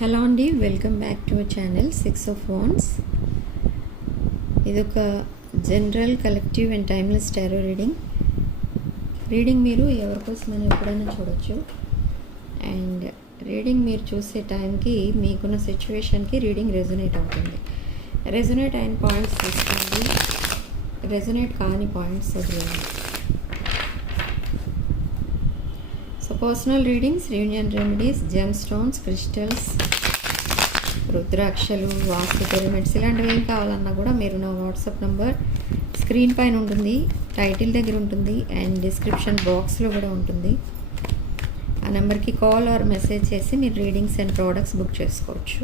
Hello అండి, welcome back to our channel 6 of Wands. ఇదొక general collective and timeless tarot reading మీరు ఎవరికోసమైనా ఎప్పుడైనా చూడొచ్చు. అండ్ రీడింగ్ మీరు చూసే టైంకి మీకున్న సిచ్యువేషన్కి రీడింగ్ రెజొనేట్ అవుతుంది. రెజొనేట్ అయిన పాయింట్స్ తీసుకోండి, రెజొనేట్ కాని పాయింట్స్ వదిలేయండి. So personal readings, union remedies, gem stones, crystals, రుద్రాక్షలు, వాస్తు పిరమిడ్స్ ఇలాంటివి ఏం కావాలన్నా కూడా మీరు నా వాట్సాప్ నంబర్ స్క్రీన్ పైన ఉంటుంది, టైటిల్ దగ్గర ఉంటుంది అండ్ డిస్క్రిప్షన్ బాక్స్లో కూడా ఉంటుంది. ఆ నెంబర్కి కాల్ ఆర్ మెసేజ్ చేసి మీరు రీడింగ్స్ అండ్ ప్రోడక్ట్స్ బుక్ చేసుకోవచ్చు.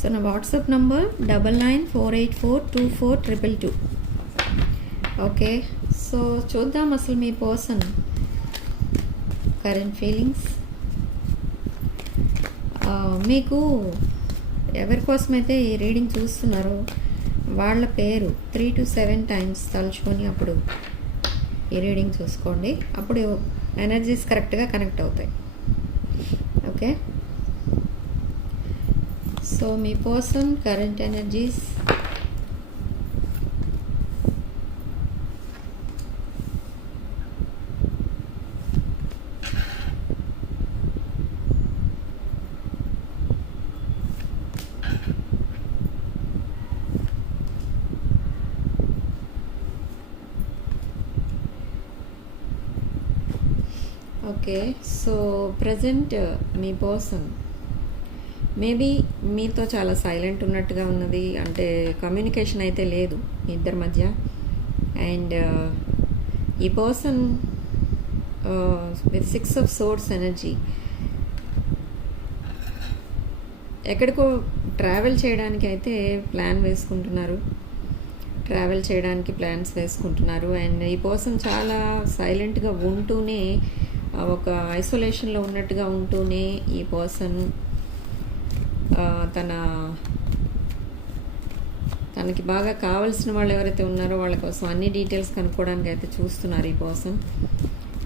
సో నా వాట్సాప్ నంబర్ 9948424222. ఓకే, సో చూద్దాం అసలు మీ పర్సన్ కరెంట్ ఫీలింగ్స్. మీకు ఎవరి కోసమైతే ఈ రీడింగ్ చూస్తున్నారో వాళ్ళ పేరు 3 to 7 times తలుచుకొని అప్పుడు ఈ రీడింగ్ చూసుకోండి. అప్పుడు ఎనర్జీస్ కరెక్ట్గా కనెక్ట్ అవుతాయి. ఓకే, సో మీ person current energies, okay. So present మీ పర్సన్ మేబీ మీతో చాలా సైలెంట్ ఉన్నట్టుగా ఉన్నది, అంటే కమ్యూనికేషన్ అయితే లేదు మీ ఇద్దరి మధ్య. అండ్ ఈ person with 6 of Swords energy ఎక్కడికో ట్రావెల్ చేయడానికి అయితే ప్లాన్స్ వేసుకుంటున్నారు. అండ్ ఈ పర్సన్ చాలా సైలెంట్గా ఉంటూనే, ఒక ఐసోలేషన్లో ఉన్నట్టుగా ఉంటూనే ఈ పర్సన్ తనకి బాగా కావాల్సిన వాళ్ళు ఎవరైతే ఉన్నారో వాళ్ళ కోసం అన్ని డీటెయిల్స్ కనుక్కోవడానికి అయితే చూస్తున్నారు ఈ person.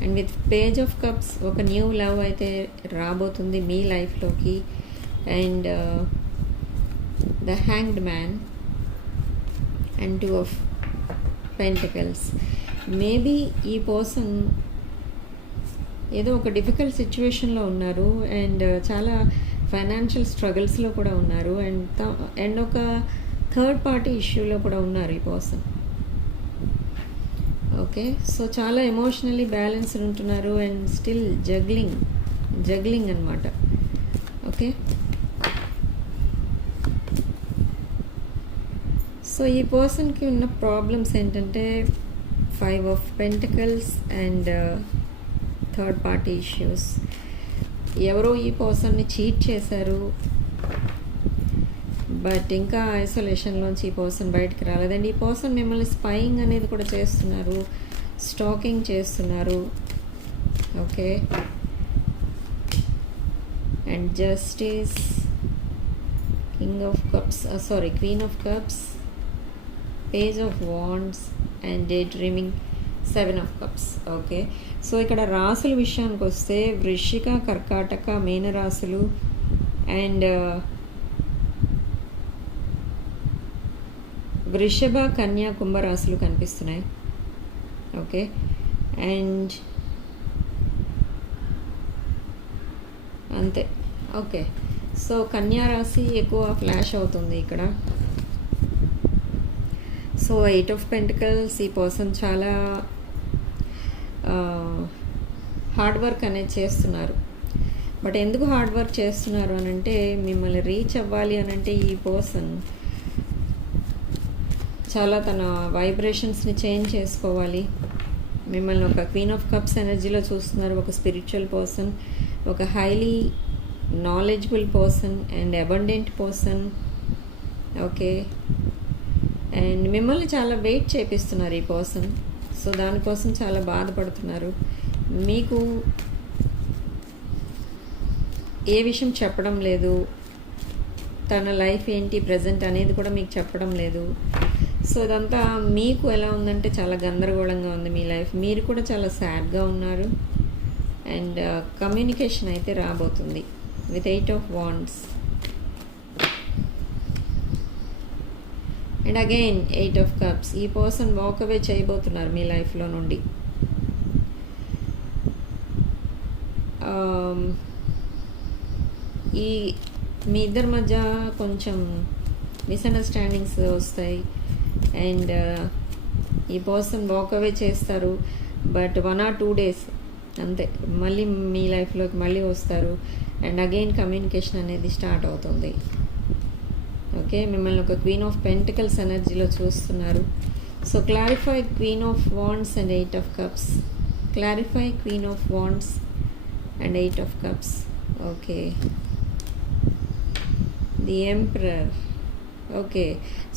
And with page of cups ఒక న్యూ లవ్ అయితే రాబోతుంది మీ లైఫ్లోకి. And the hanged man and 2 of Pentacles. Maybe ఈ పర్సన్ ఏదో ఒక డిఫికల్ట్ సిచ్యువేషన్లో ఉన్నారు అండ్ చాలా ఫైనాన్షియల్ స్ట్రగుల్స్లో కూడా ఉన్నారు. అండ్ ఒక థర్డ్ పార్టీ ఇష్యూలో కూడా ఉన్నారు ఈ పర్సన్. ఓకే, సో చాలా ఎమోషనల్లీ బ్యాలెన్స్డ్ ఉంటున్నారు అండ్ స్టిల్ జగ్లింగ్ అనమాట. ఓకే, సో ఈ పర్సన్కి ఉన్న ప్రాబ్లమ్స్ ఏంటంటే 5 of Pentacles and third party issues. ఎవరో ఈ పర్సన్ని చీట్ చేశారు, బట్ ఇంకా ఐసోలేషన్లోంచి ఈ పర్సన్ బయటికి రాలేదండి. ఈ పర్సన్ మిమ్మల్ని స్పైయింగ్ అనేది కూడా చేస్తున్నారు, స్టాకింగ్ చేస్తున్నారు. Okay, and justice, Queen of Cups, Page of Wands and day dreaming, 7 of Cups. Okay, so ఇక్కడ రాసుల విషయానికి వస్తే వృశ్చిక, కర్కాటక, మీన రాశులు అండ్ వృషభ, కన్యా, కుంభ రాశులు కనిపిస్తున్నాయి. ఓకే, అండ్ అంతే. ఓకే, సో కన్యా రాశి ఎక్కువ ఫ్లాష్ అవుతుంది ఇక్కడ. సో 8 of Pentacles, ఈ పర్సన్ చాలా హార్డ్ వర్క్ అనేది చేస్తున్నారు. బట్ ఎందుకు హార్డ్ వర్క్ చేస్తున్నారు అని అంటే, మిమ్మల్ని రీచ్ అవ్వాలి అని అంటే ఈ పర్సన్ చాలా తన వైబ్రేషన్స్ని చేంజ్ చేసుకోవాలి. మిమ్మల్ని ఒక క్వీన్ ఆఫ్ కప్స్ ఎనర్జీలో చూస్తున్నారు, ఒక స్పిరిచువల్ పర్సన్, ఒక highly knowledgeable person and abundant person. Okay, and మిమ్మల్ని చాలా వెయిట్ చేపిస్తున్నారు ఈ పర్సన్. సో దానికోసం చాలా బాధపడుతున్నారు. మీకు ఏ విషయం చెప్పడం లేదు, తన లైఫ్ ఏంటి ప్రజెంట్ అనేది కూడా మీకు చెప్పడం లేదు. సో ఇదంతా మీకు ఎలా ఉందంటే చాలా గందరగోళంగా ఉంది మీ లైఫ్. మీరు కూడా చాలా సాడ్గా ఉన్నారు అండ్ కమ్యూనికేషన్ అయితే రాబోతుంది. with 8 of wands. And again 8 of cups. ఈ పర్సన్ వాక్ అవే చేయబోతున్నారు మీ లైఫ్లో నుండి. ఈ మీ ఇద్దరి మధ్య కొంచెం మిస్అండర్స్టాండింగ్స్ వస్తాయి అండ్ ఈ పర్సన్ వాక్ అవే చేస్తారు. బట్ 1 or 2 days అంతే, మళ్ళీ మీ లైఫ్లోకి మళ్ళీ వస్తారు అండ్ అగైన్ కమ్యూనికేషన్ అనేది స్టార్ట్ అవుతుంది. ఓకే, మిమ్మల్ని ఒక క్వీన్ ఆఫ్ పెంటికల్స్ ఎనర్జీలో చూస్తున్నారు. So clarify queen of wands and 8 of cups. Clarify queen of wands and 8 of cups. Okay, the emperor. Okay,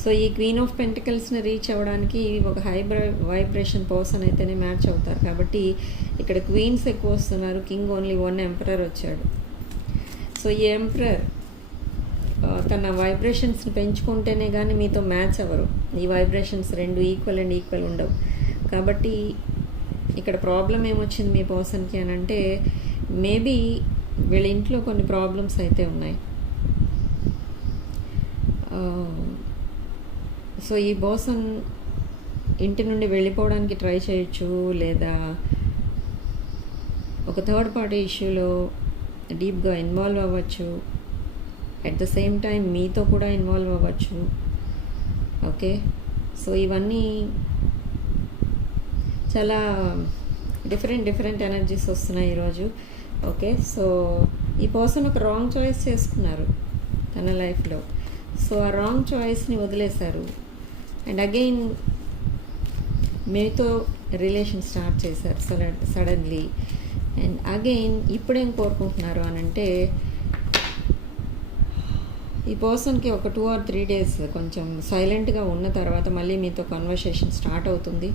so ఈ క్వీన్ ఆఫ్ పెంటికల్స్ని రీచ్ అవ్వడానికి ఒక high vibration person అయితేనే match అవుతారు. కాబట్టి ఇక్కడ క్వీన్స్ ఎక్కువ వస్తున్నారు, కింగ్ ఓన్లీ 1 ఎంపరర్ వచ్చాడు. సో ఈ ఎంపరర్ తన వైబ్రేషన్స్ని పెంచుకుంటేనే కానీ మీతో మ్యాచ్ అవ్వరు. ఈ వైబ్రేషన్స్ రెండు ఈక్వల్ అండ్ ఈక్వల్ ఉండవు. కాబట్టి ఇక్కడ ప్రాబ్లం ఏమొచ్చింది మీ పర్సన్కి అని అంటే, మేబీ వీళ్ళ ఇంట్లో కొన్ని ప్రాబ్లమ్స్ అయితే ఉన్నాయి. సో ఈ పర్సన్ ఇంటి నుండి వెళ్ళిపోవడానికి ట్రై చేయొచ్చు, లేదా ఒక థర్డ్ పార్టీ ఇష్యూలో డీప్గా ఇన్వాల్వ్ అవ్వచ్చు. అట్ ద సేమ్ టైం మీతో కూడా ఇన్వాల్వ్ అవ్వచ్చు. ఓకే, సో ఇవన్నీ చాలా డిఫరెంట్ ఎనర్జీస్ వస్తున్నాయి ఈరోజు. ఓకే, సో ఈ పర్సన్ ఒక రాంగ్ చాయిస్ చేసుకున్నారు తన లైఫ్లో. సో ఆ రాంగ్ చాయిస్ని వదిలేశారు అండ్ అగైన్ మీతో రిలేషన్ స్టార్ట్ చేశారు సడన్లీ. అండ్ అగైన్ ఇప్పుడేం కోరుకుంటున్నారు అని అంటే, ఈ పర్సన్కి ఒక 2 or 3 days కొంచెం సైలెంట్గా ఉన్న తర్వాత మళ్ళీ మీతో కన్వర్సేషన్ స్టార్ట్ అవుతుంది,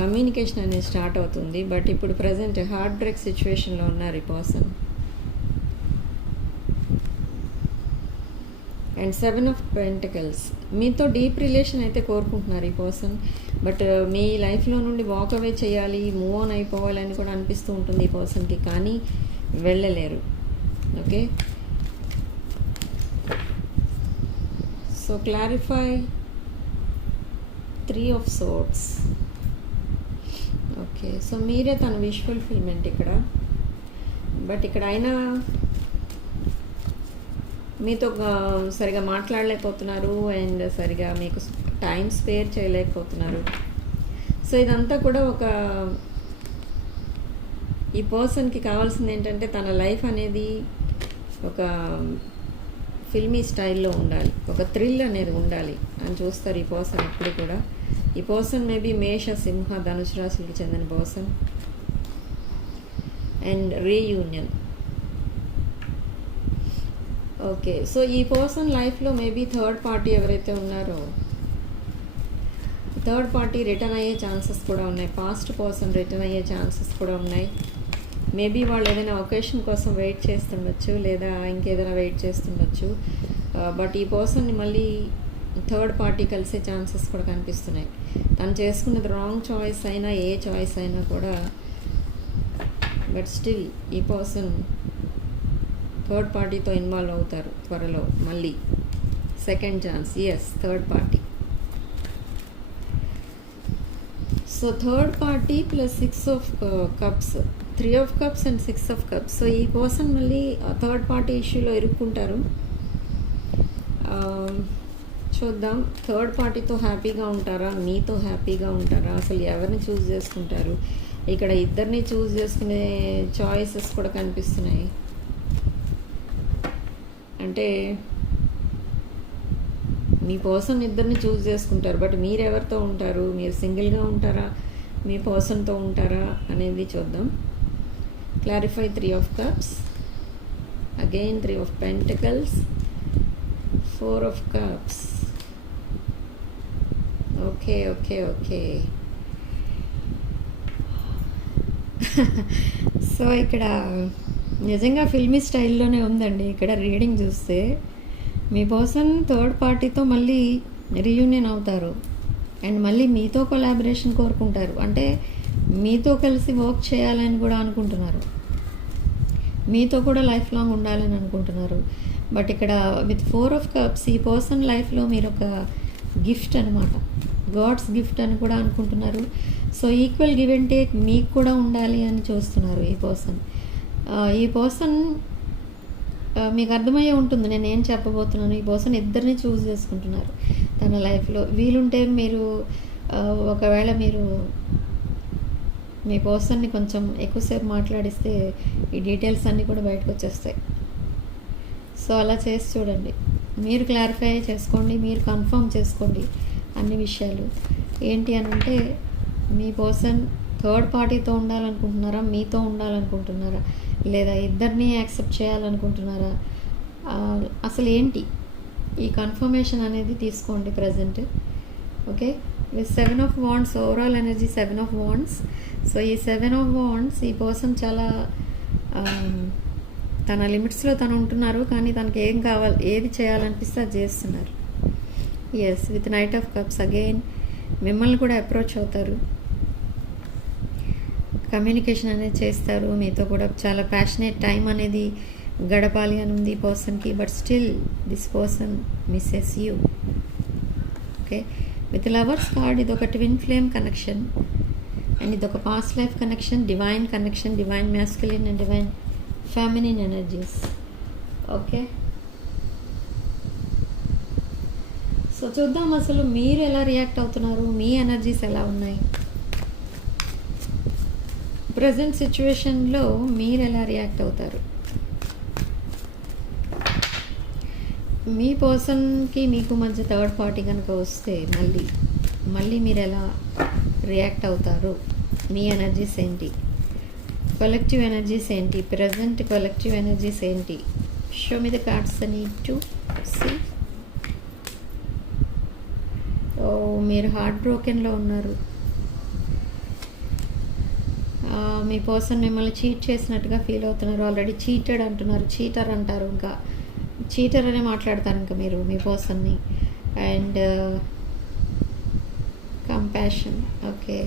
కమ్యూనికేషన్ అనేది స్టార్ట్ అవుతుంది. బట్ ఇప్పుడు ప్రజెంట్ హార్ట్ బ్రేక్ సిచ్యువేషన్లో ఉన్నారు ఈ పర్సన్. And 7 of Pentacles. మీతో డీప్ రిలేషన్ అయితే కోరుకుంటున్నారు ఈ పర్సన్. బట్ మీ లైఫ్లో నుండి వాక్ అవే చేయాలి, మూవ్ ఆన్ అయిపోవాలని కూడా అనిపిస్తూ ఉంటుంది ఈ పర్సన్కి, కానీ వెళ్ళలేరు. Okay, so clarify 3 of Swords. Okay, so మీరే తన విష్ ఫుల్ఫిల్మెంట్ ఇక్కడ. బట్ ఇక్కడ అయినా మీతో సరిగా మాట్లాడలేకపోతున్నారు అండ్ సరిగా మీకు టైం స్పేర్ చేయలేకపోతున్నారు. సో ఇదంతా కూడా ఈ పర్సన్కి కావాల్సింది ఏంటంటే, తన లైఫ్ అనేది ఒక ఫిల్మీ స్టైల్లో ఉండాలి, ఒక థ్రిల్ అనేది ఉండాలి అని చూస్తారు ఈ పర్సన్ ఎప్పుడు కూడా. ఈ పర్సన్ మేబీ మేష, సింహ, ధనుసు రాశులకు చెందిన person. And reunion. Okay, so ఈ పర్సన్ లైఫ్లో మేబీ థర్డ్ పార్టీ ఎవరైతే ఉన్నారో, థర్డ్ పార్టీ రిటర్న్ అయ్యే ఛాన్సెస్ కూడా ఉన్నాయి. పాస్ట్ పర్సన్ రిటర్న్ అయ్యే ఛాన్సెస్ కూడా ఉన్నాయి. మేబీ వాళ్ళు ఏదైనా ఒకేషన్ కోసం వెయిట్ చేస్తుండొచ్చు, లేదా ఇంకేదైనా వెయిట్ చేస్తుండొచ్చు. బట్ ఈ పర్సన్ని మళ్ళీ థర్డ్ పార్టీ కలిసే ఛాన్సెస్ కూడా కనిపిస్తున్నాయి. తను చేసుకున్నది రాంగ్ చాయిస్ అయినా, ఏ చాయిస్ అయినా కూడా, బట్ స్టిల్ ఈ పర్సన్ థర్డ్ పార్టీతో ఇన్వాల్వ్ అవుతారు త్వరలో మళ్ళీ. Second chance, yes, third party. So third party plus 6 of Cups, 3 of Cups and 6 of Cups. So ఈ పర్సన్ మళ్ళీ థర్డ్ పార్టీ ఇష్యూలో ఇరుక్కుంటారు. చూద్దాం, థర్డ్ పార్టీతో హ్యాపీగా ఉంటారా, మీతో హ్యాపీగా ఉంటారా, అసలు ఎవరిని చూస్ చేసుకుంటారు. ఇక్కడ ఇద్దరిని చూస్ చేసుకునే చాయిసెస్ కూడా కనిపిస్తున్నాయి. అంటే మీ పర్సన్ ఇద్దరిని చూస్ చేసుకుంటారు, బట్ మీరు ఎవరితో ఉంటారు, మీరు సింగిల్గా ఉంటారా, మీ పర్సన్తో ఉంటారా అనేది చూద్దాం. Clarify 3 of Cups, again 3 of Pentacles, 4 of Cups. Okay okay okay so ఇక్కడ నిజంగా ఫిల్మీ స్టైల్లోనే ఉందండి. ఇక్కడ రీడింగ్ చూస్తే మీ పర్సన్ థర్డ్ పార్టీతో మళ్ళీ రీయూనియన్ అవుతారు అండ్ మళ్ళీ మీతో కొలాబరేషన్ కోరుకుంటారు. అంటే మీతో కలిసి వర్క్ చేయాలని కూడా అనుకుంటున్నారు. మీతో కూడా లైఫ్ లాంగ్ ఉండాలని అనుకుంటున్నారు. బట్ ఇక్కడ విత్ 4 ఆఫ్ కప్స్ ఈ పర్సన్ లైఫ్లో మీరు ఒక గిఫ్ట్ అనమాట, గాడ్స్ గిఫ్ట్ అని కూడా అనుకుంటున్నారు. So equal give and take మీకు కూడా ఉండాలి అని చూస్తున్నారు ఈ పర్సన్. ఈ పర్సన్ మీకు అర్థమయ్యే ఉంటుంది నేను ఏం చెప్పబోతున్నాను. ఈ పర్సన్ ఇద్దరిని చూస్ చేసుకుంటున్నారు తన లైఫ్లో. వీలుంటే మీరు ఒకవేళ మీరు మీ పర్సన్ని కొంచెం ఎక్కువసేపు మాట్లాడిస్తే ఈ డీటెయిల్స్ అన్నీ కూడా బయటకు వచ్చేస్తాయి. సో అలా చేసి చూడండి, మీరు క్లారిఫై చేసుకోండి, మీరు కన్ఫర్మ్ చేసుకోండి అన్ని విషయాలు. ఏంటి అని అంటే మీ పర్సన్ థర్డ్ పార్టీతో ఉండాలనుకుంటున్నారా, మీతో ఉండాలనుకుంటున్నారా, లేదా ఇద్దరిని యాక్సెప్ట్ చేయాలనుకుంటున్నారా, అసలు ఏంటి ఈ కన్ఫర్మేషన్ అనేది తీసుకోండి present. Okay, with 7 of wands overall energy 7 of wands. So ఈ 7 ఆఫ్ వాండ్స్ ఈ పర్సన్ చాలా తన లిమిట్స్లో తను ఉంటున్నారు, కానీ తనకి ఏం కావాలి, ఏది చేయాలనిపిస్తే అది చేస్తున్నారు. Yes, with knight of cups again మిమ్మల్ని కూడా అప్రోచ్ అవుతారు, కమ్యూనికేషన్ అనేది చేస్తారు, మీతో కూడా చాలా ప్యాషనేట్ టైం అనేది గడపాలి అని ఉంది ఈ పర్సన్కి. But still this person misses you. Okay, with lovers card ఇది ఒక ట్విన్ ఫ్లేమ్ కనెక్షన్ అండ్ ఇది ఒక past life connection, divine connection, divine masculine and divine feminine energies. Okay, so చూద్దాం అసలు మీరు ఎలా రియాక్ట్ అవుతున్నారు, మీ ఎనర్జీస్ ఎలా ఉన్నాయి, ప్రజెంట్ సిచ్యువేషన్లో మీరు ఎలా రియాక్ట్ అవుతారు, మీ పర్సన్కి మీకు మధ్య థర్డ్ పార్టీ కనుక వస్తే మళ్ళీ మీరు ఎలా రియాక్ట్ అవుతారు, మీ ఎనర్జీస్ ఏంటి, కలెక్టివ్ ఎనర్జీస్ ఏంటి, ప్రజెంట్ కలెక్టివ్ ఎనర్జీస్ ఏంటి. Show me the cards I need to see. మీరు హార్ట్ బ్రోకెన్లో ఉన్నారు, మీ పర్సన్ మిమ్మల్ని చీట్ చేసినట్టుగా ఫీల్ అవుతున్నారు, ఆల్రెడీ చీటెడ్ అంటున్నారు, చీటర్ అంటారు, ఇంకా చీటర్ అనే మాట్లాడతారు ఇంకా మీరు మీ పర్సన్ని. And compassion. Okay,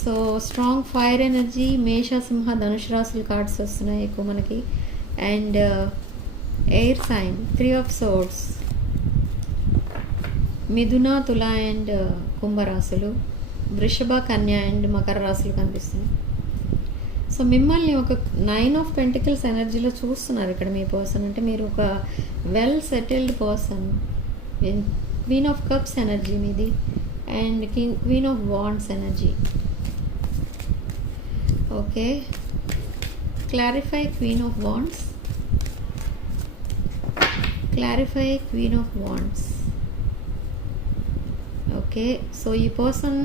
so strong fire energy, Mesha, Simha, Dhanush రాశుల కార్డ్స్ వస్తున్నాయి ఎక్కువ మనకి. And air sign 3 of swords, Mithuna, Tula and కుంభరాశులు, వృషభ, కన్య అండ్ మకర రాశులు కనిపిస్తున్నాయి. సో మిమ్మల్ని ఒక 9 ఆఫ్ పెంటికల్స్ ఎనర్జీలో చూస్తున్నారు ఇక్కడ మీ పర్సన్. అంటే మీరు ఒక well settled person. Queen of cups energy మీది and queen of wands energy. Okay, clarify queen of wands, clarify queen of wands. Okay, so ఈ పర్సన్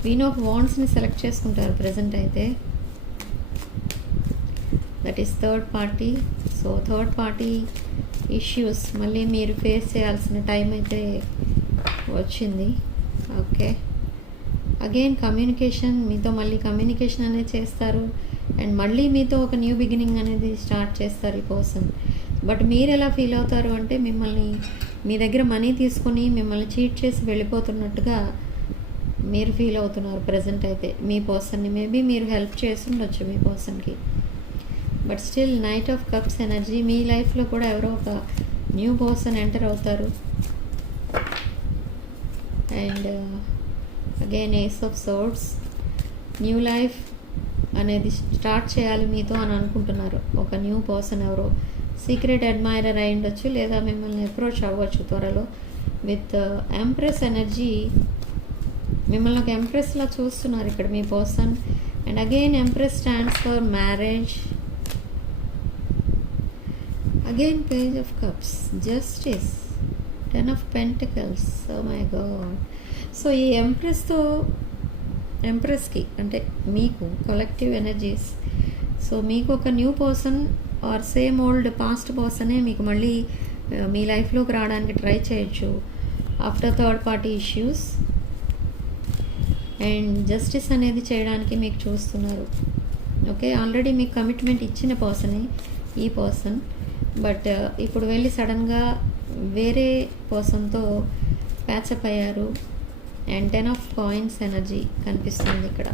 క్వీన్ ఆఫ్ వాండ్స్ని సెలెక్ట్ చేసుకుంటారు ప్రజెంట్ అయితే. That is third party. So third party issues మళ్ళీ మీరు face చేయాల్సిన time అయితే వచ్చింది. Okay, again communication, మీతో మళ్ళీ కమ్యూనికేషన్ అనేది చేస్తారు అండ్ మళ్ళీ మీతో ఒక న్యూ బిగినింగ్ అనేది స్టార్ట్ చేస్తారు ఈ పర్సన్. బట్ మీరు ఎలా ఫీల్ అవుతారు అంటే మిమ్మల్ని మీ దగ్గర మనీ తీసుకొని మిమ్మల్ని చీట్ చేసి వెళ్ళిపోతున్నట్టుగా మీరు ఫీల్ అవుతున్నారు ప్రజెంట్ అయితే మీ పర్సన్ని. మేబీ మీరు హెల్ప్ చేసి ఉండొచ్చు మీ పర్సన్కి. But still knight of cups energy, మీ లైఫ్లో కూడా ఎవరో ఒక న్యూ పర్సన్ ఎంటర్ అవుతారు. And again ace of swords, new life అనేది స్టార్ట్ చేయాలి మీతో అని అనుకుంటున్నారు. ఒక న్యూ పర్సన్ ఎవరో సీక్రెట్ అడ్మైరర్ అయి ఉండొచ్చు లేదా మిమ్మల్ని అప్రోచ్ అవ్వచ్చు త్వరలో. విత్ ఎంప్రెస్ ఎనర్జీ, మిమ్మల్ని ఒక ఎంప్రెస్లా చూస్తున్నారు ఇక్కడ మీ person. And again empress stands for marriage. Again page of cups, justice, 10 of pentacles. Oh my god. So ఈ ఎంప్రెస్కి అంటే మీకు కలెక్టివ్ ఎనర్జీస్. సో మీకు ఒక new person or same old past పర్సనే మీకు మళ్ళీ మీ లైఫ్లోకి రావడానికి ట్రై చేయొచ్చు after third party issues. And justice అనేది చేయడానికి మీకు చూస్తున్నారు. ఓకే, ఆల్రెడీ మీకు కమిట్మెంట్ ఇచ్చిన పర్సనే ఈ పర్సన్. బట్ ఇప్పుడు వెళ్ళి సడన్గా వేరే పర్సన్తో ప్యాచప్ అయ్యారు. అండ్ 10 ఆఫ్ కాయిన్స్ ఎనర్జీ కనిపిస్తుంది ఇక్కడ.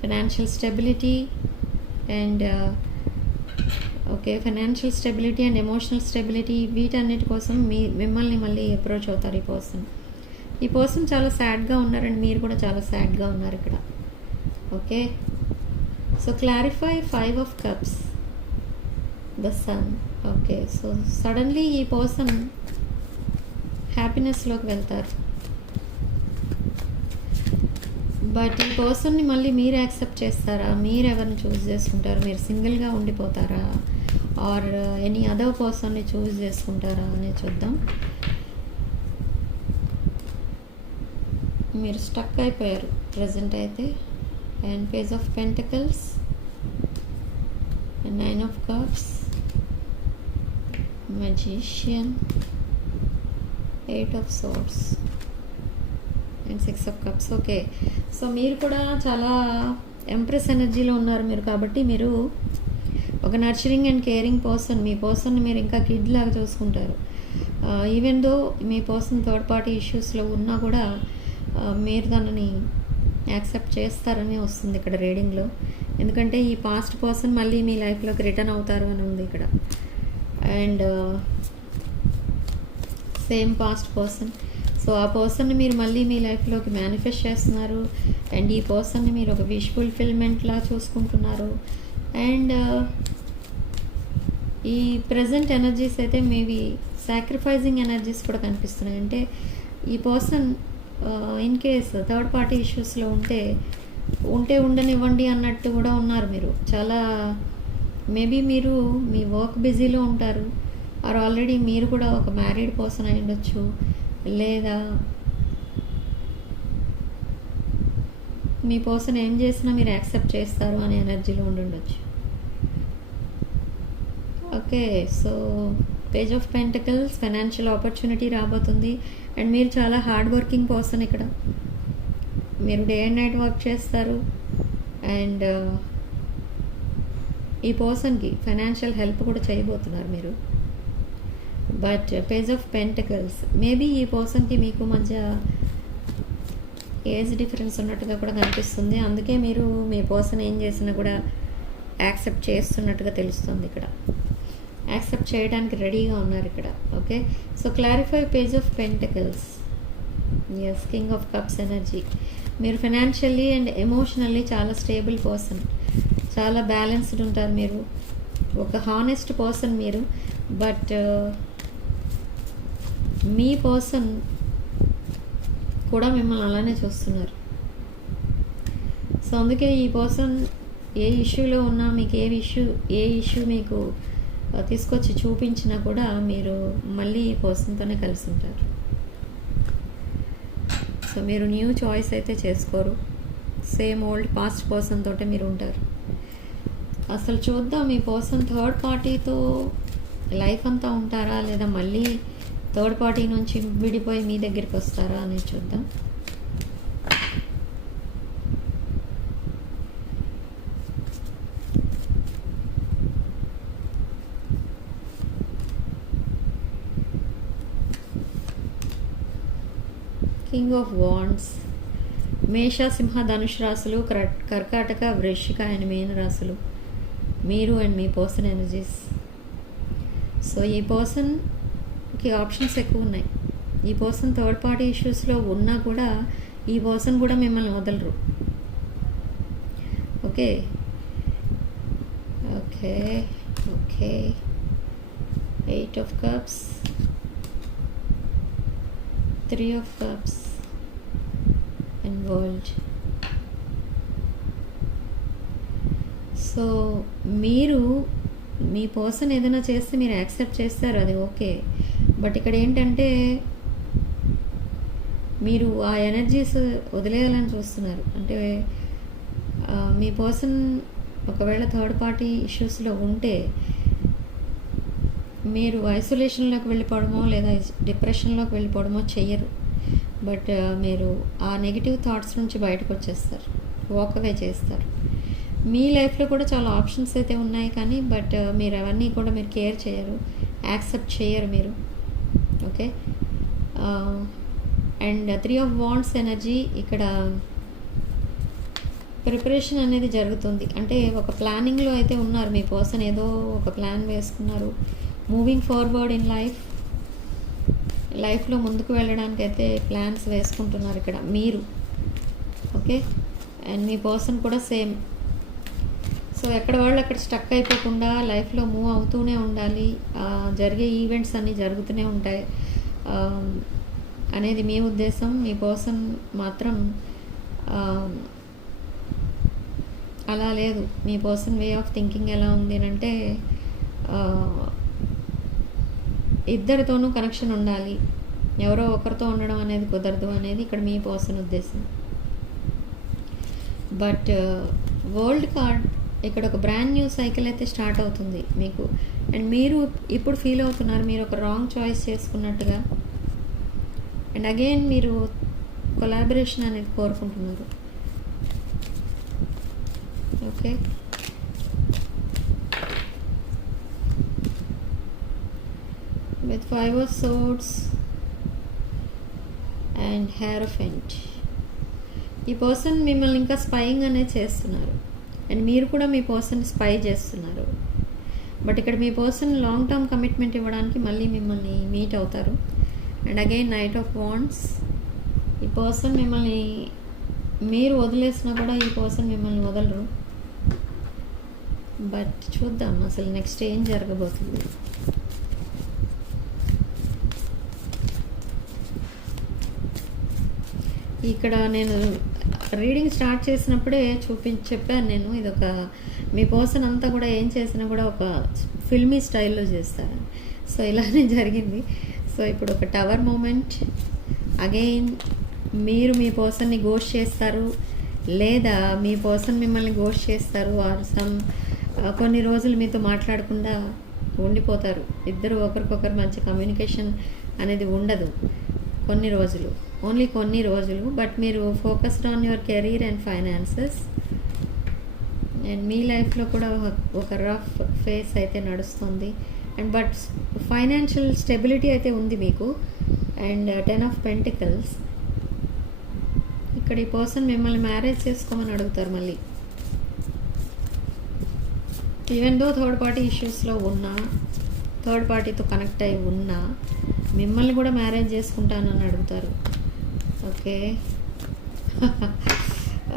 Financial stability and okay, financial stability and emotional stability, వీటన్నిటి కోసం మిమ్మల్ని మళ్ళీ అప్రోచ్ అవుతారు ఈ పర్సన్ చాలా సాడ్గా ఉన్నారండి, మీరు కూడా చాలా సాడ్గా ఉన్నారు ఇక్కడ. Okay, so clarify 5 of Cups, the sun. Okay, so suddenly ఈ పర్సన్ హ్యాపీనెస్లోకి వెళ్తారు, బట్ ఈ పర్సన్ని మళ్ళీ మీరు యాక్సెప్ట్ చేస్తారా, మీరు ఎవరిని చూస్ చేసుకుంటారు, మీరు సింగిల్గా ఉండిపోతారా, ఆర్ ఎనీ అదర్ పర్సన్ని చూస్ చేసుకుంటారా అనేది చూద్దాం. మీరు స్టక్ అయిపోయారు ప్రజెంట్ అయితే. And page of pentacles, 9 of Cups, Magician, 8 of Swords and 6 of Cups. Okay, so మీరు కూడా చాలా ఎంప్రెస్ ఎనర్జీలో ఉన్నారు మీరు, కాబట్టి మీరు ఒక నర్చరింగ్ అండ్ కేరింగ్ పర్సన్. మీ పర్సన్ని మీరు ఇంకా కిడ్ లాగా చూసుకుంటారు. ఈవెన్ దో మీ పర్సన్ థర్డ్ పార్టీ ఇష్యూస్లో ఉన్నా కూడా మీరు దానిని యాక్సెప్ట్ చేస్తారని వస్తుంది ఇక్కడ రీడింగ్లో. ఎందుకంటే ఈ పాస్ట్ పర్సన్ మళ్ళీ మీ లైఫ్లోకి రిటర్న్ అవుతారు అని ఉంది ఇక్కడ. And same past person, so ఆ పర్సన్ని మీరు మళ్ళీ మీ లైఫ్లోకి మేనిఫెస్ట్ చేస్తున్నారు. అండ్ ఈ పర్సన్ని మీరు ఒక విష్ ఫుల్ఫిల్మెంట్లా చూసుకుంటున్నారు. అండ్ ఈ ప్రజెంట్ ఎనర్జీస్ అయితే మేబీ సాక్రిఫైజింగ్ ఎనర్జీస్ కూడా కనిపిస్తున్నాయి. అంటే ఈ person in case third party ఇష్యూస్లో ఉంటే ఉండనివ్వండి అన్నట్టు కూడా ఉన్నారు మీరు. చాలా మేబీ మీరు మీ వర్క్ బిజీలో ఉంటారు, ఆర్ ఆల్రెడీ మీరు కూడా ఒక మ్యారీడ్ పర్సన్ అయి ఉండొచ్చు, లేదా మీ పర్సన్ ఏం చేసినా మీరు యాక్సెప్ట్ చేస్తారు అనే ఎనర్జీలో ఉండొచ్చు. Okay, so page of pentacles, financial opportunity రాబోతుంది. అండ్ మీరు చాలా హార్డ్ వర్కింగ్ పర్సన్ ఇక్కడ, మీరు డే అండ్ నైట్ వర్క్ చేస్తారు. అండ్ ఈ పర్సన్కి ఫైనాన్షియల్ హెల్ప్ కూడా చేయబోతున్నారు మీరు. But page of pentacles, maybe ఈ పర్సన్కి మీకు మధ్య ఏజ్ డిఫరెన్స్ ఉన్నట్టుగా కూడా కనిపిస్తుంది. అందుకే మీరు మీ పర్సన్ ఏం చేసినా కూడా యాక్సెప్ట్ చేస్తున్నట్టుగా తెలుస్తుంది ఇక్కడ. యాక్సెప్ట్ చేయడానికి రెడీగా ఉన్నారు ఇక్కడ. Okay, so clarify page of pentacles. Yes, king of cups energy. మీరు ఫైనాన్షియల్లీ అండ్ ఎమోషనల్లీ చాలా స్టేబుల్ పర్సన్, చాలా బ్యాలెన్స్డ్ ఉంటారు మీరు, ఒక హానెస్ట్ పర్సన్ మీరు. బట్ మీ పర్సన్ కూడా మిమ్మల్ని అలానే చూస్తున్నారు. సో అందుకే ఈ పర్సన్ ఏ ఇష్యూలో ఉన్నా, మీకు ఏ ఇష్యూ మీకు తీసుకొచ్చి చూపించినా కూడా మీరు మళ్ళీ ఈ పర్సన్తోనే కలిసి ఉంటారు. సో మీరు న్యూ చాయిస్ అయితే చేసుకోరు, సేమ్ ఓల్డ్ పాస్ట్ పర్సన్ తోటే మీరు ఉంటారు. అసలు చూద్దాం, మీ పర్సన్ థర్డ్ పార్టీతో లైఫ్ అంతా ఉంటారా, లేదా మళ్ళీ థర్డ్ పార్టీ నుంచి విడిపోయి మీ దగ్గరికి వస్తారా అనేది చూద్దాం. కింగ్ ఆఫ్ వాండ్స్, మేష, సింహ, ధనుష్ రాశులు, కర్కాటక, వృశ్చిక అండ్ మీన రాశులు మీరు అండ్ మీ పర్సన్ ఎనర్జీస్. సో ఈ పర్సన్కి ఆప్షన్స్ ఎక్కువ ఉన్నాయి. ఈ పర్సన్ థర్డ్ పార్టీ ఇష్యూస్లో ఉన్నా కూడా ఈ పర్సన్ కూడా మిమ్మల్ని వదలరు. Okay okay okay 8 of Cups, 3 of Cups and World. So మీరు మీ పర్సన్ ఏదైనా చేస్తే మీరు యాక్సెప్ట్ చేస్తారు, అది ఓకే. బట్ ఇక్కడ ఏంటంటే మీరు ఆ ఎనర్జీస్ వదిలేయాలని చూస్తున్నారు. అంటే మీ పర్సన్ ఒకవేళ థర్డ్ పార్టీ ఇష్యూస్లో ఉంటే మీరు ఐసోలేషన్లోకి వెళ్ళిపోవడమో లేదా డిప్రెషన్లోకి వెళ్ళిపోవడమో చెయ్యరు. బట్ మీరు ఆ నెగిటివ్ థాట్స్ నుంచి బయటకు వచ్చేస్తారు, వాక్ అవే చేస్తారు. మీ లైఫ్లో కూడా చాలా ఆప్షన్స్ అయితే ఉన్నాయి, కానీ బట్ మీరు అవన్నీ కూడా మీరు కేర్ చేయరు, యాక్సెప్ట్ చేయరు మీరు. Okay, and 3 of Wands energy ఇక్కడ ప్రిపరేషన్ అనేది జరుగుతుంది. అంటే ఒక ప్లానింగ్లో అయితే ఉన్నారు మీ పర్సన్. ఏదో ఒక ప్లాన్ వేసుకున్నారు. మూవింగ్ ఫార్వర్డ్ ఇన్ లైఫ్లో ముందుకు వెళ్ళడానికి అయితే ప్లాన్స్ వేసుకుంటున్నారు ఇక్కడ మీరు. ఓకే, అండ్ మీ పర్సన్ కూడా సేమ్. సో ఎక్కడ వాళ్ళు అక్కడ స్టక్ అయిపోకుండా లైఫ్లో మూవ్ అవుతూనే ఉండాలి. జరిగే ఈవెంట్స్ అన్నీ జరుగుతూనే ఉంటాయి అనేది మీ ఉద్దేశం. మీ పర్సన్ మాత్రం అలా లేదు. మీ పర్సన్ వే ఆఫ్ థింకింగ్ ఎలా ఉంది అంటే ఇద్దరితోనూ కనెక్షన్ ఉండాలి, ఎవరో ఒకరితో ఉండడం అనేది కుదరదు అనేది ఇక్కడ మీ పర్సన్ ఉద్దేశం. బట్ వరల్డ్ కార్డ్ ఇక్కడ ఒక బ్రాండ్ న్యూ సైకిల్ అయితే స్టార్ట్ అవుతుంది మీకు. అండ్ మీరు ఇప్పుడు ఫీల్ అవుతున్నారు మీరు ఒక రాంగ్ చాయిస్ చేసుకున్నట్టుగా. అండ్ అగైన్ మీరు కొలాబరేషన్ అనేది కోరుకుంటున్నారు. Okay, with 5 of Swords and Hierophant. ఈ పర్సన్ మిమ్మల్ని ఇంకా స్పైయింగ్ అనేది చేస్తున్నారు. అండ్ మీరు కూడా మీ పర్సన్ స్పై చేస్తున్నారు. బట్ ఇక్కడ మీ పర్సన్ లాంగ్ టర్మ్ కమిట్మెంట్ ఇవ్వడానికి మళ్ళీ మిమ్మల్ని మీట్ అవుతారు. And again Knight of Wands. ఈ పర్సన్ మిమ్మల్ని మీరు వదిలేసినా కూడా ఈ పర్సన్ మిమ్మల్ని వదలరు. బట్ చూద్దాం అసలు నెక్స్ట్ ఏం జరగబోతుంది. ఇక్కడ నేను రీడింగ్ స్టార్ట్ చేసినప్పుడే చెప్పాను నేను, ఇదొక మీ పర్సన్ అంతా కూడా ఏం చేసినా కూడా ఒక ఫిల్మీ స్టైల్లో చేస్తారు. సో ఇలానే జరిగింది. సో ఇప్పుడు ఒక టవర్ మూమెంట్. అగైన్ మీరు మీ పర్సన్ని గోస్ట్ చేస్తారు, లేదా మీ పర్సన్ మిమ్మల్ని గోస్ట్ చేస్తారు. ఆర్ కొన్ని రోజులు మీతో మాట్లాడకుండా ఉండిపోతారు. ఇద్దరు ఒకరికొకరు మంచి కమ్యూనికేషన్ అనేది ఉండదు కొన్ని రోజులు, ఓన్లీ కొన్ని రోజులు. బట్ మీరు focused on your career and finances. And మీ లైఫ్లో కూడా ఒక రఫ్ ఫేస్ అయితే నడుస్తుంది. అండ్ బట్ ఫైనాన్షియల్ స్టెబిలిటీ అయితే ఉంది మీకు. And 10 of Pentacles. ఇక్కడ ఈ పర్సన్ మిమ్మల్ని మ్యారేజ్ చేసుకోమని అడుగుతారు మళ్ళీ. ఈవెన్ దో థర్డ్ పార్టీ ఇష్యూస్లో ఉన్నా, థర్డ్ పార్టీతో కనెక్ట్ అయి ఉన్నా, మిమ్మల్ని కూడా మ్యారేజ్ చేసుకుంటానని అడుగుతారు. ఓకే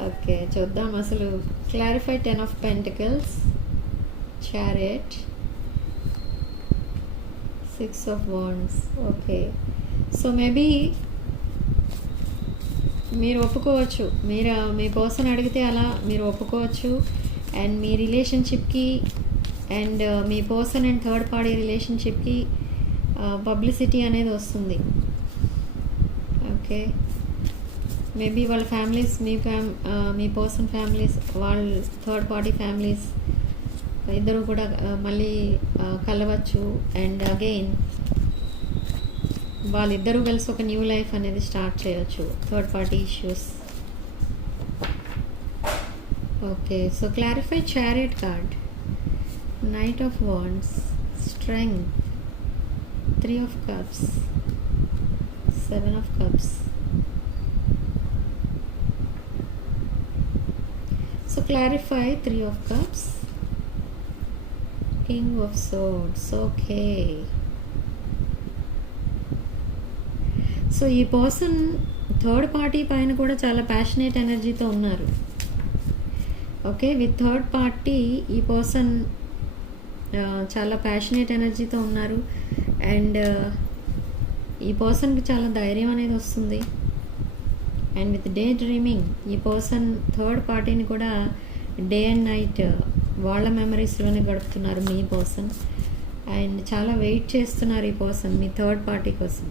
ఓకే, చూద్దాం అసలు. Clarify 10 of Pentacles, Chariot, 6 of Wands. Okay, so maybe మీరు ఒప్పుకోవచ్చు. మీ పర్సన్ అడిగితే అలా మీరు ఒప్పుకోవచ్చు. అండ్ మీ రిలేషన్షిప్కి అండ్ మీ పర్సన్ అండ్ థర్డ్ పార్టీ రిలేషన్షిప్కి పబ్లిసిటీ అనేది వస్తుంది. ఓకే, మేబీ వాళ్ళ ఫ్యామిలీస్, మీ పర్సన్ ఫ్యామిలీస్, వాళ్ళ థర్డ్ పార్టీ ఫ్యామిలీస్ ఇద్దరు కూడా మళ్ళీ కలవచ్చు. అండ్ అగైన్ వాళ్ళిద్దరూ కలిసి ఒక న్యూ లైఫ్ అనేది స్టార్ట్ చేయొచ్చు. Third party issues. Okay, so clarify chariot card, Knight of Wands, Strength, 3 of Cups, 7 of Cups. So clarify 3 of Cups, King of Swords. Okay. So ఈ పర్సన్ థర్డ్ పార్టీ పైన కూడా చాలా passionate ఎనర్జీతో ఉన్నారు. Okay, with third party ఈ person చాలా passionate ఎనర్జీతో ఉన్నారు. అండ్ ఈ పర్సన్కి చాలా ధైర్యం అనేది వస్తుంది. అండ్ విత్ డే డ్రీమింగ్ ఈ పర్సన్ థర్డ్ పార్టీని కూడా డే అండ్ నైట్ వాళ్ళ మెమరీస్లోనే గడుపుతున్నారు మీ పర్సన్. అండ్ చాలా వెయిట్ చేస్తున్నారు ఈ పర్సన్ మీ థర్డ్ పార్టీ కోసం.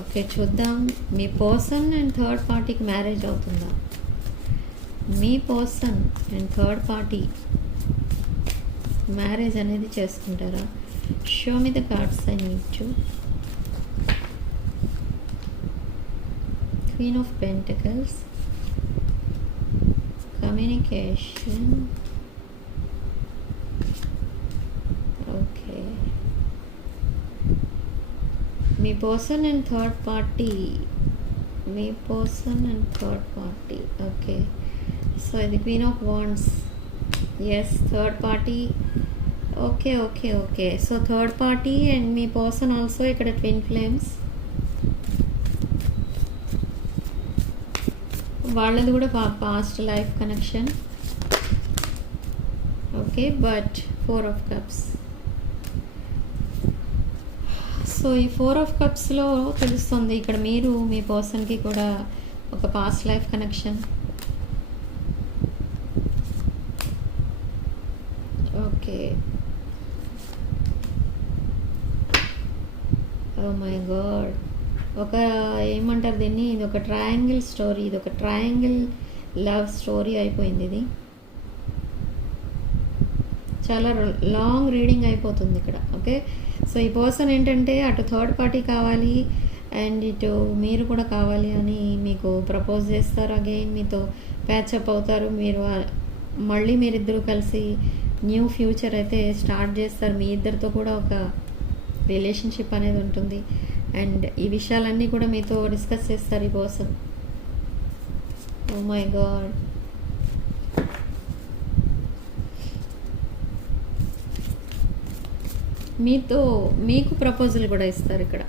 ఓకే, చూద్దాం మీ పర్సన్ అండ్ థర్డ్ పార్టీకి మ్యారేజ్ అవుతుందా? మీ person and third party marriage అనేది చేసుకుంటారా? Show me the cards I need to. Queen of Pentacles, communication. Okay, మీ పర్సన్ అండ్ థర్డ్ పార్టీ మీ person and third party. Okay, so ఇది queen of wands. Yes, third party. Okay okay okay, so third party and మీ person also ఇక్కడ twin flames. వాళ్ళది కూడా past life connection. Okay, but 4 of cups. So ఈ 4 of కప్స్లో తెలుస్తుంది ఇక్కడ మీరు మీ పర్సన్కి కూడా ఒక past life connection. Okay, oh my god, ఒక ఏమంటారు దీన్ని, ఇది ఒక ట్రయాంగిల్ స్టోరీ, ఇది ఒక ట్రయాంగిల్ లవ్ స్టోరీ అయిపోయింది. ఇది చాలా లాంగ్ రీడింగ్ అయిపోతుంది ఇక్కడ. ఓకే, సో ఈ పర్సన్ ఏంటంటే అటు థర్డ్ పార్టీ కావాలి అండ్ ఇటు మీరు కూడా కావాలి అని మీకు ప్రపోజ్ చేస్తారు. అగైన్ మీతో ప్యాచప్ అవుతారు. మీరు మళ్ళీ మీరిద్దరూ కలిసి న్యూ ఫ్యూచర్ అయితే స్టార్ట్ చేస్తారు. మీ ఇద్దరితో కూడా ఒక రిలేషన్షిప్ అనేది ఉంటుంది అండ్ ఈ విషయాలన్నీ కూడా మీతో డిస్కస్ చేస్తారు ఈ పర్సన్. ఓ మై గాడ్, మీకు ప్రపోజల్ కూడా ఇస్తారు ఇక్కడ.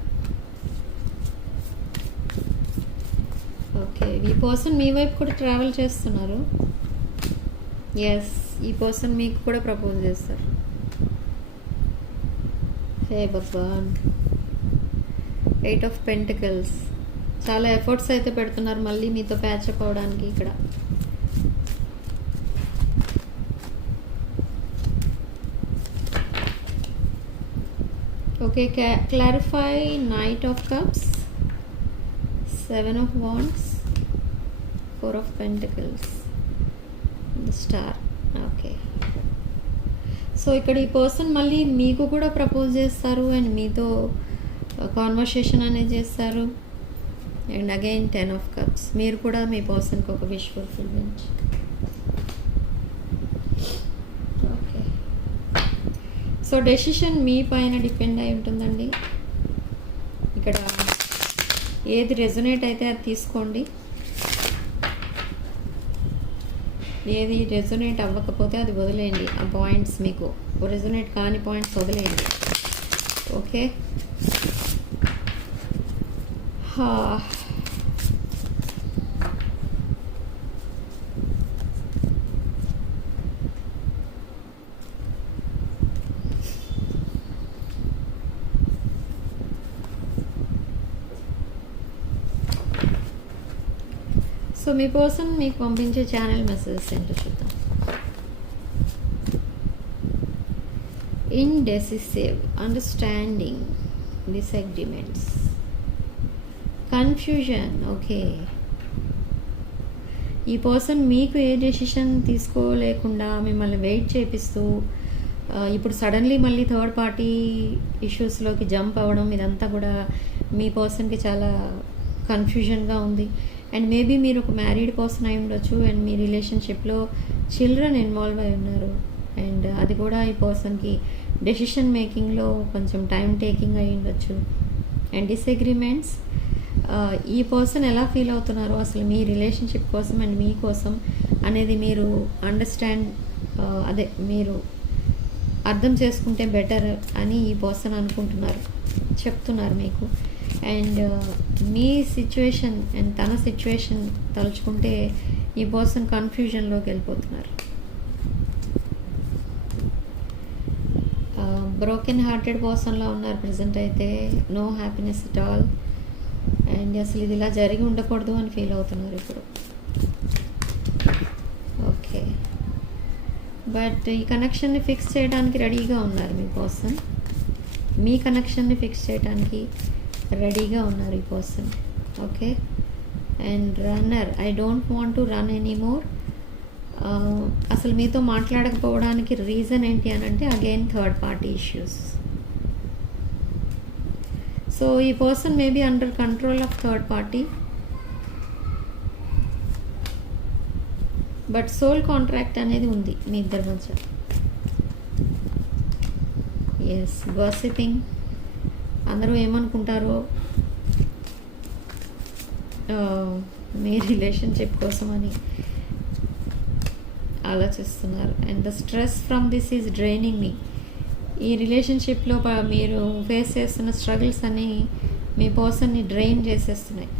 ఓకే, ఈ పర్సన్ మీ వైపు కూడా ట్రావెల్ చేస్తున్నారు. ఎస్, ఈ పర్సన్ మీకు కూడా ప్రపోజ్ చేస్తారు. హే భగవాన్, 8 ఆఫ్ పెంటికల్స్. చాలా ఎఫర్ట్స్ అయితే పెడుతున్నారు మళ్ళీ మీతో ప్యాచప్ అవడానికి ఇక్కడ. Okay, clarify. Night of cups, 7 of wands, 4 of pentacles, the star. Okay, so ఇక్కడ ఈ పర్సన్ మళ్ళీ మీకు కూడా ప్రపోజ్ చేస్తారు అండ్ మీతో కాన్వర్సేషన్ అనేది చేస్తారు. And again 10 of cups. మీరు కూడా మీ పర్సన్కి ఒక wish fulfilment. Okay, so decision మీ పైన డిపెండ్ అయి ఉంటుందండి. ఇక్కడ ఏది రెజొనేట్ అయితే అది తీసుకోండి, ఏది రెజొనేట్ అవ్వకపోతే అది వదిలేయండి. ఆ పాయింట్స్ మీకు రెజొనేట్ కాని పాయింట్స్ వదిలేయండి. ఓకే, సో మీ పర్సన్ మీకు పంపించే ఛానల్ మెసేజెస్ ఏంటో చూద్దాం. Indecisive, understanding, disagreements, confusion. Okay, ఈ పర్సన్ మీకు ఏ డెసిషన్ తీసుకోలేకుండా మిమ్మల్ని వెయిట్ చేపిస్తూ ఇప్పుడు సడన్లీ మళ్ళీ థర్డ్ పార్టీ ఇష్యూస్లోకి జంప్ అవ్వడం, ఇదంతా కూడా మీ పర్సన్కి చాలా కన్ఫ్యూజన్గా ఉంది. అండ్ మేబీ మీరు ఒక మ్యారీడ్ పర్సన్ అయి ఉండొచ్చు అండ్ మీ రిలేషన్షిప్లో చిల్డ్రన్ ఇన్వాల్వ్ అయి ఉన్నారు అండ్ అది కూడా ఈ పర్సన్కి డెసిషన్ మేకింగ్లో కొంచెం టైం టేకింగ్ అయి ఉండొచ్చు. అండ్ డిసగ్రిమెంట్స్, ఈ పర్సన్ ఎలా ఫీల్ అవుతున్నారో అసలు మీ రిలేషన్షిప్ కోసం అండ్ మీకోసం అనేది మీరు అండర్స్టాండ్, అదే మీరు అర్థం చేసుకుంటే బెటర్ అని ఈ పర్సన్ అనుకుంటున్నారు, చెప్తున్నారు మీకు. అండ్ మీ సిచ్యువేషన్ అండ్ తన సిచ్యువేషన్ తలుచుకుంటే ఈ పర్సన్ కన్ఫ్యూజన్లోకి వెళ్ళిపోతున్నారు. బ్రోకెన్ హార్టెడ్ పర్సన్లో ఉన్నారు ప్రజెంట్ అయితే. No happiness at all and అసలు ఇది ఇలా జరిగి ఉండకూడదు అని ఫీల్ అవుతున్నారు ఇప్పుడు. ఓకే, బట్ ఈ కనెక్షన్ని ఫిక్స్ చేయడానికి రెడీగా ఉన్నారు మీ పర్సన్. మీ కనెక్షన్ని ఫిక్స్ చేయడానికి రెడీగా ఉన్నారు ఈ person. Okay, and runner, I don't want to run anymore. అసలు మీతో మాట్లాడకపోవడానికి రీజన్ ఏంటి అని అంటే again third party issues. So ఈ person maybe under control of third party, but soul contract అనేది ఉంది మీ ఇద్దరి మధ్య. ఎస్, గాసిపింగ్, అందరూ ఏమనుకుంటారో మీ రిలేషన్షిప్ కోసం అని ఆలోచిస్తున్నారు. And the stress from this is draining me. ఈ రిలేషన్షిప్లో మీరు ఫేస్ చేస్తున్న స్ట్రగుల్స్ అన్నీ మీ పర్సన్ని డ్రైన్ చేసేస్తున్నాయి.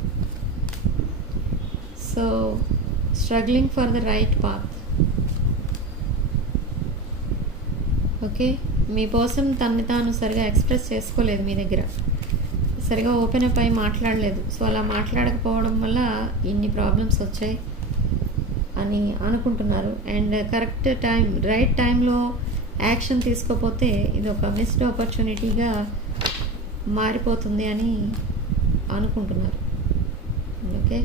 So struggling for the right path. Okay, మీ పర్సన్ తనని తాను సరిగా ఎక్స్ప్రెస్ చేసుకోలేదు, మీ దగ్గర సరిగా ఓపెన్ అప్ అయి మాట్లాడలేదు. సో అలా మాట్లాడకపోవడం వల్ల ఇన్ని ప్రాబ్లమ్స్ వచ్చాయి అని అనుకుంటున్నారు. అండ్ కరెక్ట్ టైం, రైట్ టైంలో యాక్షన్ తీసుకోకపోతే ఇది ఒక మిస్డ్ ఆపర్చునిటీగా మారిపోతుంది అని అనుకుంటున్నారు. ఓకే,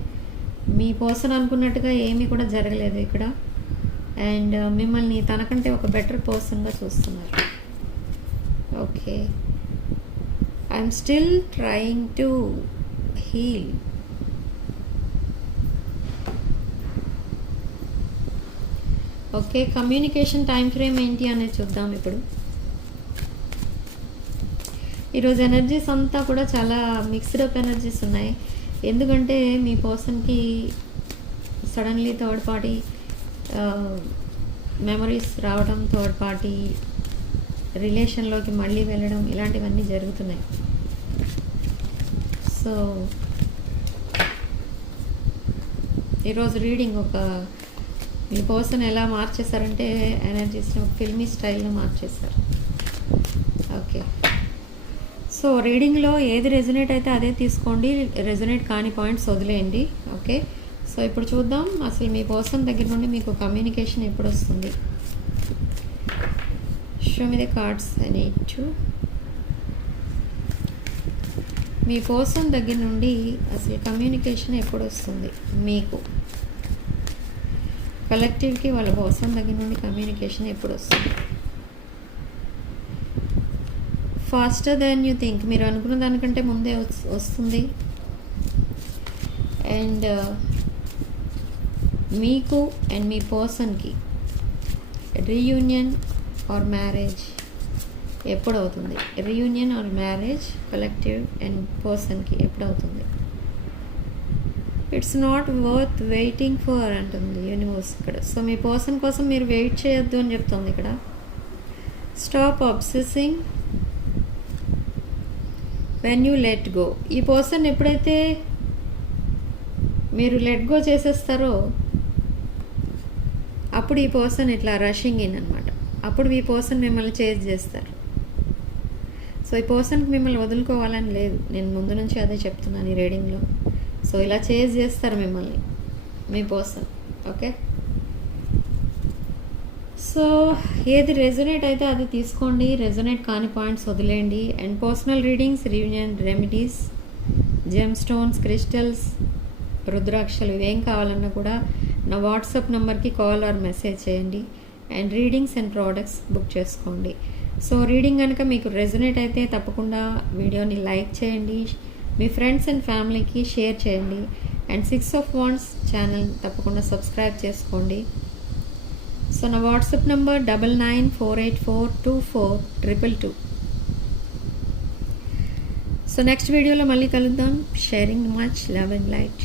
మీ పర్సన్ అనుకున్నట్టుగా ఏమీ కూడా జరగలేదు ఇక్కడ. అండ్ మిమ్మల్ని తనకంటే ఒక బెటర్ పర్సన్గా చూస్తున్నారు. Okay, I'm still trying to heal. Okay, communication time frame ఏంటి అనేది చూద్దాం ఇప్పుడు. ఈరోజు ఎనర్జీస్ అంతా కూడా చాలా మిక్స్డ్ అప్ ఎనర్జీస్ ఉన్నాయి. ఎందుకంటే మీ పర్సన్కి సడన్లీ థర్డ్ పార్టీ మెమరీస్ రావడం, థర్డ్ పార్టీ రిలేషన్లోకి మళ్ళీ వెళ్ళడం, ఇలాంటివన్నీ జరుగుతున్నాయి. సో ఈరోజు రీడింగ్ ఒక మీ పర్సన్ ఎలా మార్చేశారంటే ఎనర్జీస్ని ఒక ఫిల్మీ స్టైల్లో మార్చేశారు. ఓకే, సో రీడింగ్లో ఏది రెజొనేట్ అయితే అదే తీసుకోండి, రెజొనేట్ కాని పాయింట్స్ వదిలేయండి. ఓకే, సో ఇప్పుడు చూద్దాం అసలు మీ పర్సన్ దగ్గర నుండి మీకు కమ్యూనికేషన్ ఎప్పుడు వస్తుంది. Show me the cards. I need to. Me person దగ్గర నుండి అసలు కమ్యూనికేషన్ ఎప్పుడు వస్తుంది మీకు. కలెక్టివ్కి వాళ్ళ పర్సన్ దగ్గర నుండి కమ్యూనికేషన్ ఎప్పుడు వస్తుంది. Faster than you think. మీరు అనుకున్న దానికంటే ముందే వస్తుంది. అండ్ మీకు అండ్ మీ పర్సన్కి రీయూనియన్ ఆర్ మ్యారేజ్ ఎప్పుడు అవుతుంది. Reunion or marriage collective and పర్సన్కి ఎప్పుడు అవుతుంది. It's not worth waiting for అంటుంది యూనివర్స్ ఇక్కడ. సో మీ పర్సన్ కోసం మీరు వెయిట్ చేయొద్దు అని చెప్తుంది ఇక్కడ. Stop obsessing when you let go. ఈ పర్సన్ ఎప్పుడైతే మీరు లెట్ గో చేసేస్తారో అప్పుడు ఈ పర్సన్ ఇట్లా రషింగ్ ఇన్ అనమాట. అప్పుడు ఈ పర్సన్ మిమ్మల్ని చేజ్ చేస్తారు. సో ఈ పర్సన్కి మిమ్మల్ని వదులుకోవాలని లేదు, నేను ముందు నుంచి అదే చెప్తున్నాను ఈ రీడింగ్లో. సో ఇలా చేజ్ చేస్తారు మిమ్మల్ని మీ పర్సన్. ఓకే, సో ఏది రెజొనేట్ అయితే అది తీసుకోండి, రెజొనేట్ కాని పాయింట్స్ వదిలేయండి. And personal readings, reunion remedies, gem stones, crystals, రుద్రాక్షలు ఇవేం కావాలన్నా కూడా నా వాట్సాప్ నెంబర్కి కాల్ ఆర్ మెసేజ్ చేయండి. And readings and products book చేసుకోండి. సో రీడింగ్ కనుక మీకు రెజొనేట్ అయితే తప్పకుండా వీడియోని లైక్ చేయండి, మీ ఫ్రెండ్స్ అండ్ ఫ్యామిలీకి షేర్ చేయండి. అండ్ 6 of Wands ఛానల్ తప్పకుండా సబ్స్క్రైబ్ చేసుకోండి. సో నా వాట్సాప్ నెంబర్ 9948424222. సో నెక్స్ట్ వీడియోలో మళ్ళీ కలుద్దాం. Sharing much love and light.